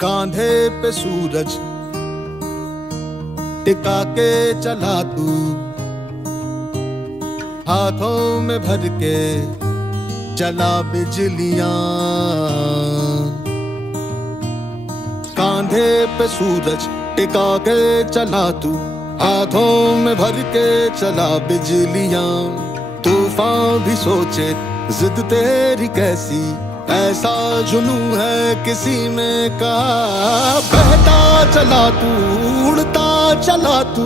कांधे पे सूरज टिका के चला तू, हाथों में भर के चला बिजलियां। कांधे पे सूरज टिका के चला तू, हाथों में भर के चला बिजलियां। तूफान भी सोचे जिद तेरी कैसी, ऐसा जुनू है किसी में कहा। बहता चला तू, उड़ता चला तू,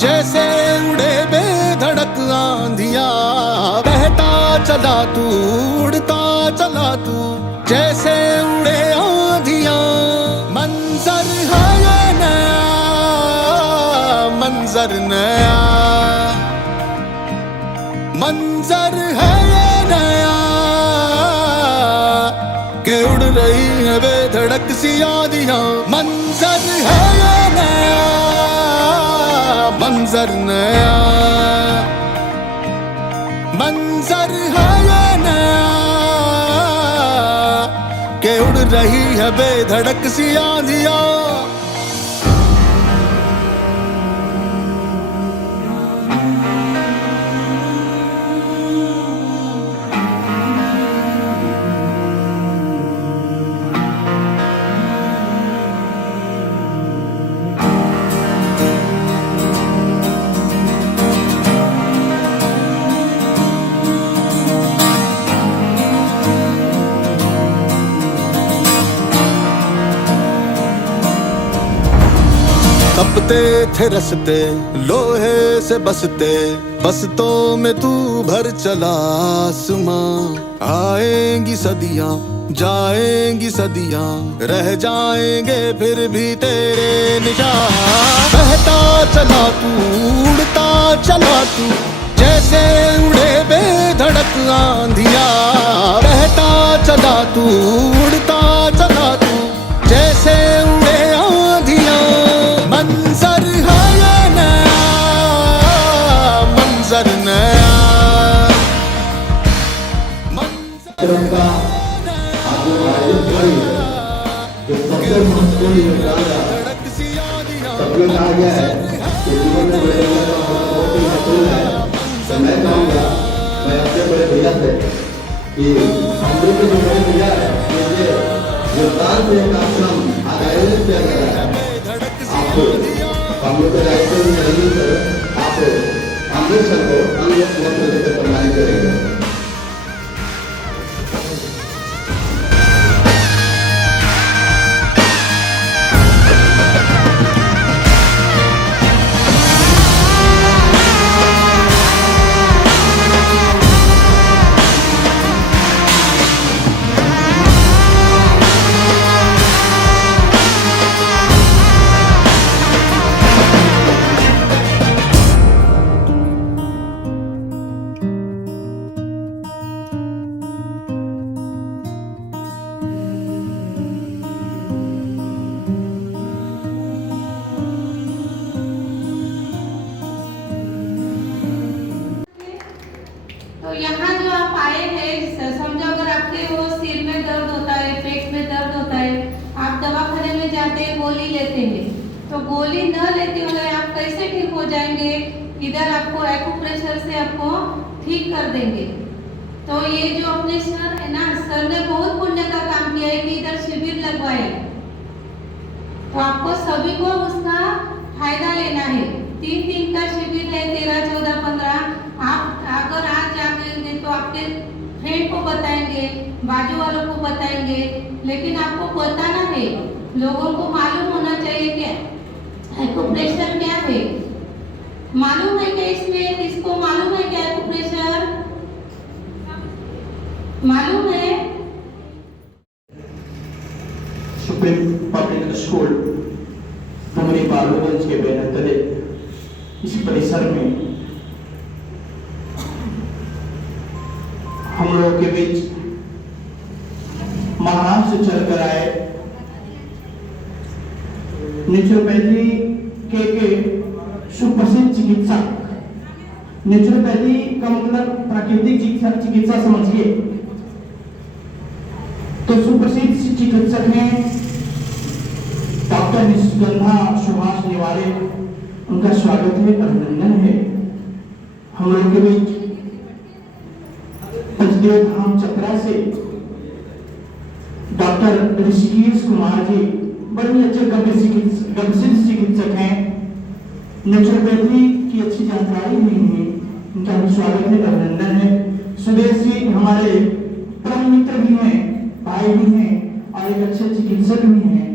जैसे उड़े बेधड़क आंधिया। बहता चला तू, उड़ता चला तू, जैसे उड़े आंधिया। मंजर है ये नया, मंजर नया, मंजर है ये नया, के उड़ रही है बेधड़क सी आंधियां। मंजर है ये नया, मंजर नया, मंजर है ये नया, के उड़ रही है बेधड़क सी आंधियां। तपते थे रस्ते लोहे से बसते, बसतों में तू भर चला आसमां। आएंगी सदियां, जाएंगी सदियां, रह जाएंगे फिर भी तेरे निशान। बहता चला तू, उड़ता चला तू, जैसे उड़े बेधड़क आंधिया। बहता चला तू, उड़ता चला तू, जैसे उड़े आंधिया। मंजर है ये नया, मंजर नया, तिरंगा आपको आयोजित करी जो सबसे महत्वपूर्ण योगदान है। सबको कहा गया है कि जीवन में बड़े होने का बहुत ही महत्वपूर्ण है। तो मैं कहूँगा, मैं अपने बड़े भैया से कि हम लोग के जो बड़े भैया है उनके योगदान से एक आश्रम आयोजित किया गया है। आपको हम लोग के दायित्व में नहीं करो, आप अमृतसर को हम लोग बहुत तरह से सम्मानित करेंगे। तो यहाँ जो आप आए हैं, समझो अगर आपके वो सिर में दर्द होता है, पेट में दर्द होता है, आप दवाखाने में जाते हैं, गोली लेते हैं, तो गोली न लेते हुए आप कैसे ठीक हो जाएंगे? इधर आपको एक्यूप्रेशर से आपको ठीक कर देंगे। तो ये जो अपने सर है ना, सर ने बहुत पुण्य का काम किया है कि इधर शिविर लगवाया। तो आपको सभी को उसका फायदा लेना है। 3 दिन का शिविर है, 13, 14, 15। आप अगर आज जाएंगे तो आपके फ्रेंड को बताएंगे, बाजू वालों को बताएंगे, लेकिन आपको बताना है, लोगों को मालूम होना चाहिए कि एक्यूप्रेशर क्या है। मालूम है क्या इसमें? किसको मालूम है क्या एक्यूप्रेशर? मालूम है? Supreme public school Dumri Baluganj के बैनर तले इस परिसर में हम लोगों के बीच महाराष्ट्र से चलकर आए नेचुरोपैथी के सुप्रसिद्ध चिकित्सक। नेचुरोपैथी का मतलब प्राकृतिक चिकित्सा समझिए। तो सुप्रसिद्ध चिकित्सक हैं डॉक्टर निष्गंधा सुभाष निवाले, उनका स्वागत है, अभिनंदन है। हम लोग के बीच पंचदेव धाम चपरा से डॉक्टर ऋषिकेश कुमार जी बड़े ही अच्छे गंभीर चिकित्सक हैं, नेचुरोपैथी की अच्छी जानकारी नहीं है, उनका भी स्वागत है, अभिनंदन है। सुदेश जी हमारे परम मित्र भी हैं, भाई भी हैं और एक अच्छे चिकित्सक भी हैं।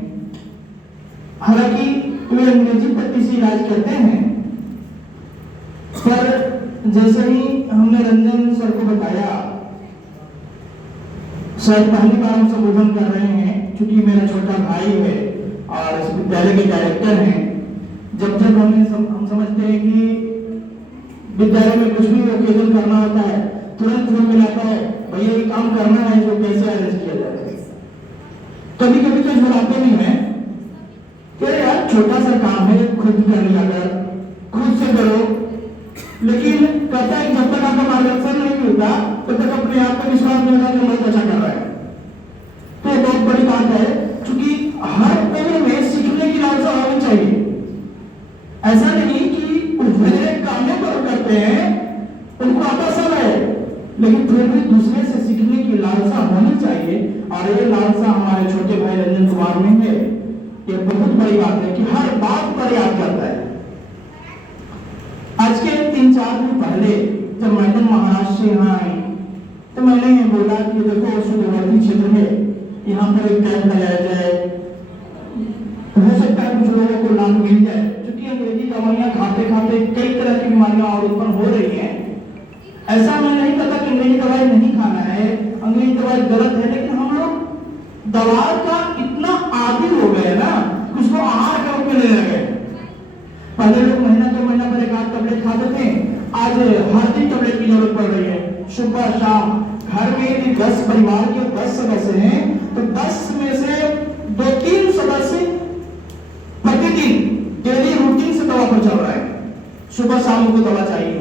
हालांकि वे अंग्रेजी पट्टी से इलाज करते हैं, पर जैसे ही हमने रंजन सर को बताया, सर पहली बार हम संबोधन कर रहे हैं, क्योंकि मेरा छोटा भाई है और इस विद्यालय के डायरेक्टर हैं। जब हम समझते हैं कि विद्यालय में कुछ भी ओकेजन करना होता है, तुरंत फोन मिलाता है, भैया ये काम करना है, जो कैसे अरेंज किया जाए। कभी कभी तो जुड़ाते नहीं है कि यार छोटा सा काम है, खुद कर लिया कर, खुद से करो, लेकिन कहता है जब तक आपका मार्गदर्शन नहीं मिलता तब तक अपने आप पर विश्वास नहीं होगा कि बहुत अच्छा कर रहा है। तो ये बहुत बड़ी बात है, क्योंकि हर उम्र में सीखने की लालसा होनी चाहिए। ऐसा नहीं कि वे कामों पर करते हैं, उनको आता सब है, लेकिन फिर भी दूसरे से सीखने की लालसा होनी चाहिए, और ये लालसा हमारे छोटे भाई रंजन कुमार में है। ये बहुत बड़ी बात है कि हर बात पर याद करता है। आज के 3-4 दिन पहले जब मैडम महाराष्ट्र से यहाँ आई, तो मैंने ये बोला कि देखो सुदूरवर्ती क्षेत्र में यहाँ पर एक कैंप लगाया जाए, हो सकता है कुछ लोगों को लाभ मिल जाए, क्योंकि अंग्रेजी दवाइयाँ खाते खाते कई तरह की बीमारियां और उत्पन्न हो रही हैं। ऐसा मैं नहीं कहता कि अंग्रेजी दवाई नहीं खाना है, अंग्रेजी दवाई गलत है, लेकिन हम लोग दवा का इतना आदी हो गए ना, उसको आहार के रूप में लेने लगे। पहले लोग महीना 2 महीना पर 1-8 टैबलेट खाते थे, आज हर दिन टैबलेट की जरूरत पड़ रही है, सुबह शाम। घर में यदि 10 परिवार के 10 सदस्य हैं, तो 10 में से 2-3 सदस्य प्रतिदिन डेली रूटीन से दवा पर चल रहा है, सुबह शाम को दवा चाहिए।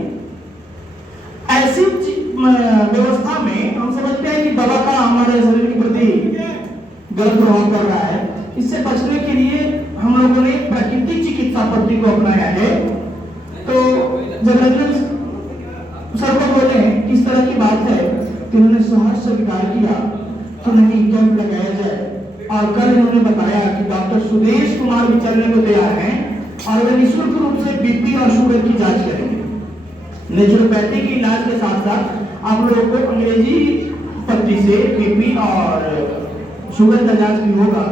ऐसी व्यवस्था में हम समझते हैं कि दवा का हमारे शरीर के प्रति गलत प्रभाव कर रहा है। इससे बचने के लिए हम लोगों ने प्राकृतिक चिकित्सा पद्धति को अपनाया है। तो जब रंजन सर को बोले इस तरह की बात है, तो उन्होंने सहर्ष स्वीकार किया तो नहीं कैंप लगाया जाए। और कल इन्होंने बताया कि डॉक्टर सुदेश कुमार भी चलने को तैयार हैं और वे निःशुल्क रूप से बीपी और शुगर की जांच करेंगे। नेचुरोपैथी के इलाज के साथ साथ आप लोगों को अंग्रेजी पद्धति से बीपी और शुगर का जांच भी होगा।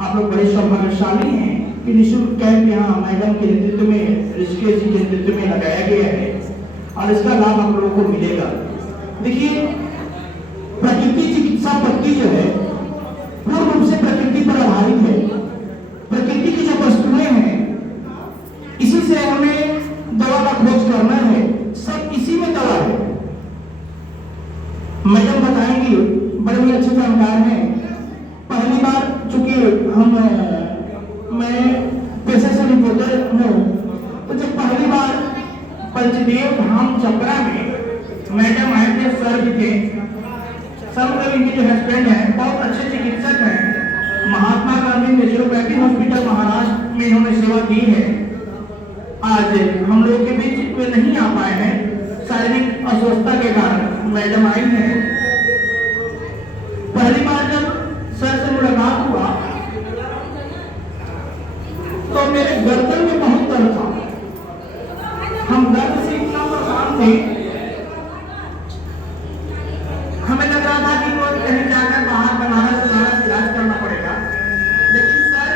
आप लोग बड़े सौभाग्यशाली हैं कि निःशुल्क कैंप यहाँ मैडम के नेतृत्व में, ऋषिकेश जी के नेतृत्व में लगाया गया है और इसका लाभ आप लोगों को मिलेगा। देखिए, प्राकृतिक चिकित्सा पद्धति जो है पूर्ण रूप से प्रकृति पर आधारित है। प्रकृति की जो वस्तुएं हैं, इसी से हमें दवा का खोज करना है, सब इसी में दवा है। मैडम बताएंगी, बड़े ही अच्छे जानकार हैं। पहली बार चूंकि मैं पेशे से रिपोर्टर हूँ, तो जब पहली बार पंचदेव धाम चपरा में मैडम आए थे, सर भी थे। सर मतलब इनके जो हस्बैंड हैं बहुत अच्छे चिकित्सक हैं, महात्मा गांधी नेचुरोपैथी हॉस्पिटल महाराष्ट्र में इन्होंने सेवा की है। आज हम लोगों के बीच वे नहीं आ पाए हैं, शारीरिक अस्वस्थता के कारण मैडम आई हैं। पहली बार जब सर से मुलाकात हुआ तो मेरे गर्दन में बहुत दर्द था। हम दर्द से इतना परेशान थे, हमें लग रहा था कि वो कहीं जाकर बाहर बनारस इलाज करना पड़ेगा। लेकिन सर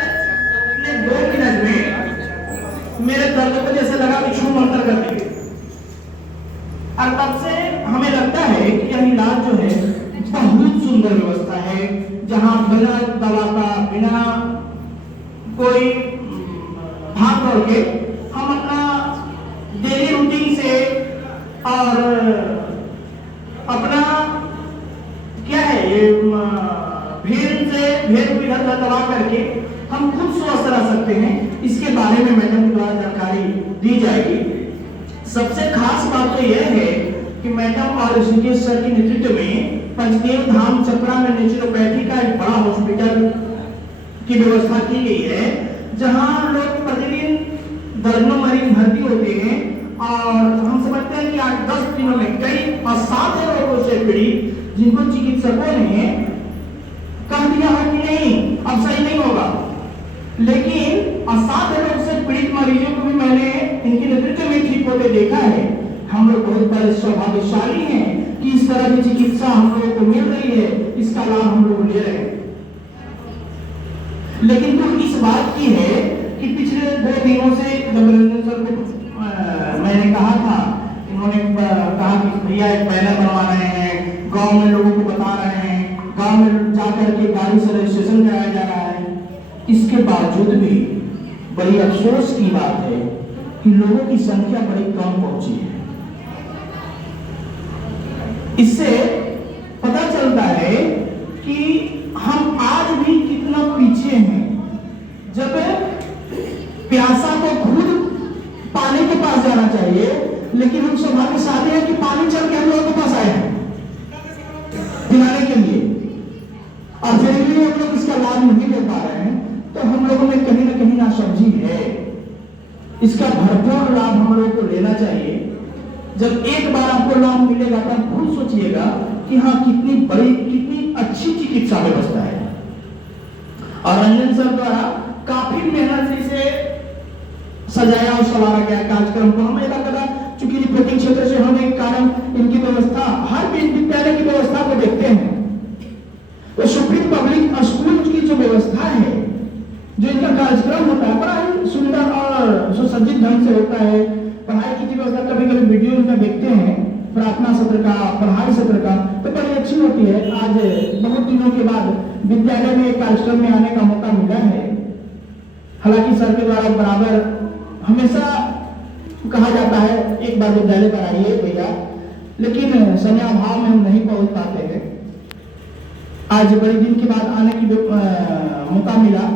ने 2 मिनट में मेरे दर्द को जैसे लगा कि छू मंतर कर दिए। और तब से हमें लगता है कि यह इलाज जो है बहुत सुंदर व्यवस्था है, जहां बिना दवा का, बिना कोई भाग दौड़ के हम अपना डेली रूटीन से और अपना क्या है ये भेड़ इधर दवा करके हम खुद स्वस्थ रह सकते हैं। इसके बारे में मैडम के द्वारा जानकारी दी जाएगी। सबसे खास बात तो यह है कि मैडम और ऋषिकेश सर के नेतृत्व में पंचदेव धाम चपरा में नेचुरोपैथी का एक बड़ा हॉस्पिटल की व्यवस्था की गई है, जहां लोग प्रतिदिन दर्जनों मरीज भर्ती होते हैं और हम समझते हैं कि 8-10 दिनों में कई असाध्य रोगों से पीड़ित जिनको चिकित्सकों ने कह दिया है कि नहीं अब सही नहीं होगा, लेकिन असाध्य रोग से पीड़ित मरीजों को भी मैंने इनके नेतृत्व में ठीक होते देखा है। हम लोग बहुत बड़े सौभाग्यशाली हैं कि इस तरह की चिकित्सा हम लोगों को मिल रही है, इसका लाभ हम लोग ले रहे हैं। लेकिन तो इस बात की है कि पिछले 2 दिनों से जब रंजन सर को मैंने कहा था, इन्होंने कहा कि भैया एक बैनर बनवा रहे हैं, गांव में लोगों को बता रहे हैं, गांव में जाकर के गाड़ी से रजिस्ट्रेशन कराया जा रहा है। इसके बावजूद भी बड़ी अफसोस की बात है कि लोगों की संख्या बड़ी कम पहुंची है। इससे पता चलता है कि हम आज भी कितना पीछे हैं। जब प्यासा को खुद पानी के पास जाना चाहिए, लेकिन हम सौभाग्यशाली हैं कि पानी चल के हम लोगों के पास आए हैं पिलाने के लिए, और फिर भी हम लोग इसका लाभ नहीं ले पा रहे हैं। तो हम लोगों में कहीं ना कहीं नासमझी है। इसका भरपूर लाभ हम लोगों को लेना चाहिए। जब एक बार आपको लाभ मिलेगा तो आप खुद सोचिएगा कि हाँ कितनी बड़ी कितनी अच्छी चिकित्सा व्यवस्था है। और रंजन सर द्वारा काफी मेहनत से इसे सजाया और संवारा गया कार्यक्रम को। हम कदा चूंकि रिपोर्टिंग क्षेत्र से होने के कारण इनकी व्यवस्था, हर विद्यालय की व्यवस्था को देखते हैं। तो सुप्रीम पब्लिक स्कूल की जो व्यवस्था है, जो इनका कार्यक्रम होता है, बड़ा ही सुंदर और सुसज्जित ढंग से होता है। पढ़ाई की व्यवस्था कभी कभी वीडियो इनका देखते हैं, प्रार्थना सत्र का, पढ़ाई सत्र का, तो बड़ी अच्छी होती है। आज बहुत दिनों के बाद विद्यालय में एक कार्यक्रम में आने का मौका मिला है। हालांकि सर के द्वारा बराबर हमेशा कहा जाता है एक बार विद्यालय पर आइए भैया, लेकिन समय अभाव में हम नहीं पहुंच पाते हैं। आज बड़े दिन के बाद आने की मौका मिला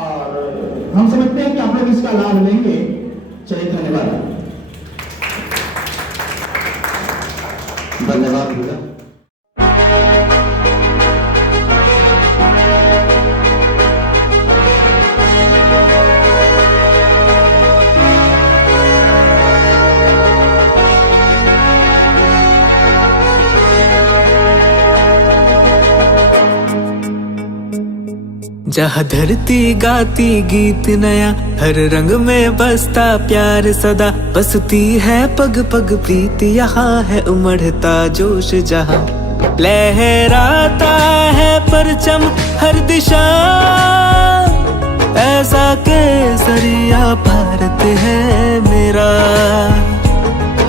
और हम समझते हैं कि आप लोग इसका लाभ लेंगे। चलिए, धन्यवाद। धन्यवाद भैया। जहाँ धरती गाती गीत नया, हर रंग में बसता प्यार सदा, बसती है पग पग प्रीत, यहाँ है उमड़ता जोश जहाँ, लहराता है परचम हर दिशा, ऐसा केसरिया भारत है मेरा।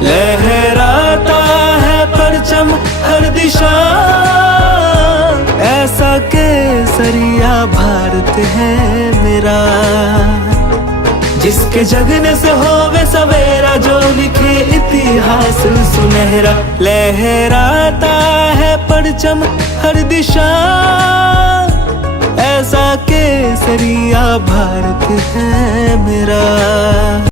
लहराता है परचम हर दिशा, ऐसा केसरिया भारत है मेरा। जिसके जगने से होवे सवेरा, जो लिखे इतिहास सुनहरा, लहराता है परचम हर दिशा, ऐसा केसरिया भारत है मेरा।